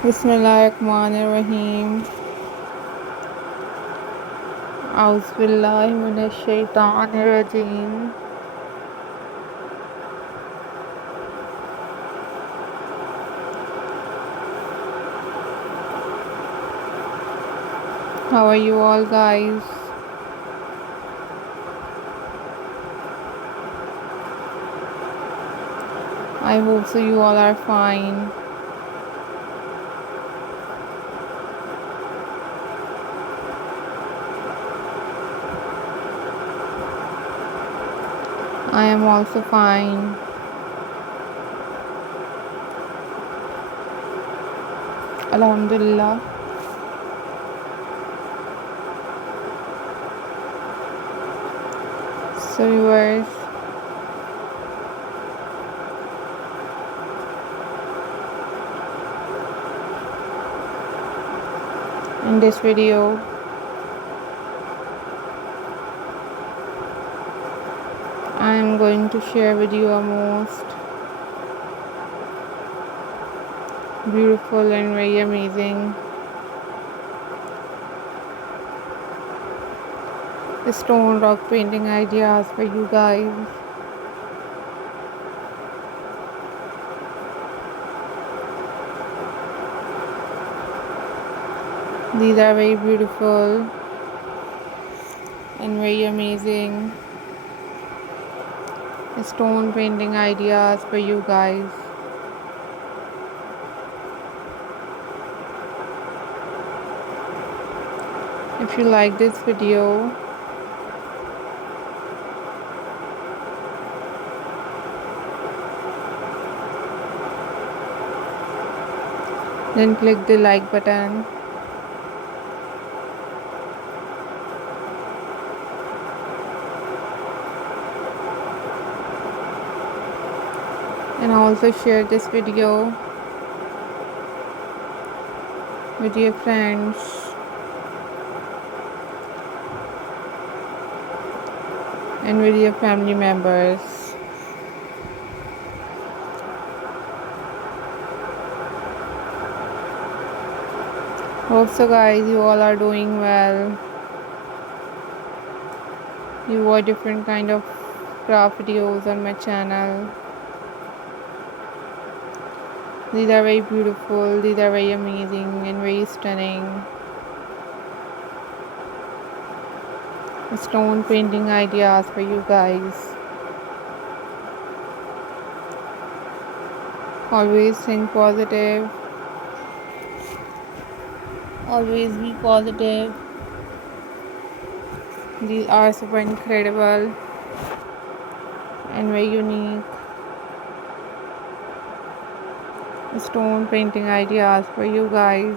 Bismillahirrahmanirrahim. Auzubillahi minash shaitanir rajim. How are you all, guys? I hope so you all are fine. I am also fine. Alhamdulillah. So viewers, in this video I am going to share with you a most beautiful and very amazing stone rock painting ideas for you guys. These are very beautiful and very amazing stone painting ideas for you guys. If you like this video, then click the like button and also share this video with your friends and with your family members. Hope so guys, you all are doing well. You watch different kind of craft videos on my channel. These are very beautiful, these are very amazing and very stunning stone painting ideas for you guys. Always think positive, always be positive. These are super incredible and very unique stone painting ideas for you guys.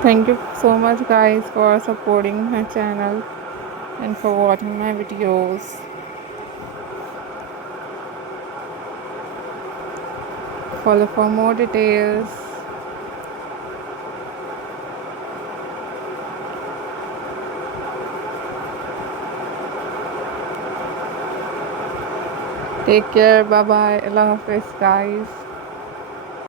Thank you so much guys for supporting my channel and for watching my videos. Follow for more details. Take care. Bye bye. Allah Hafiz guys.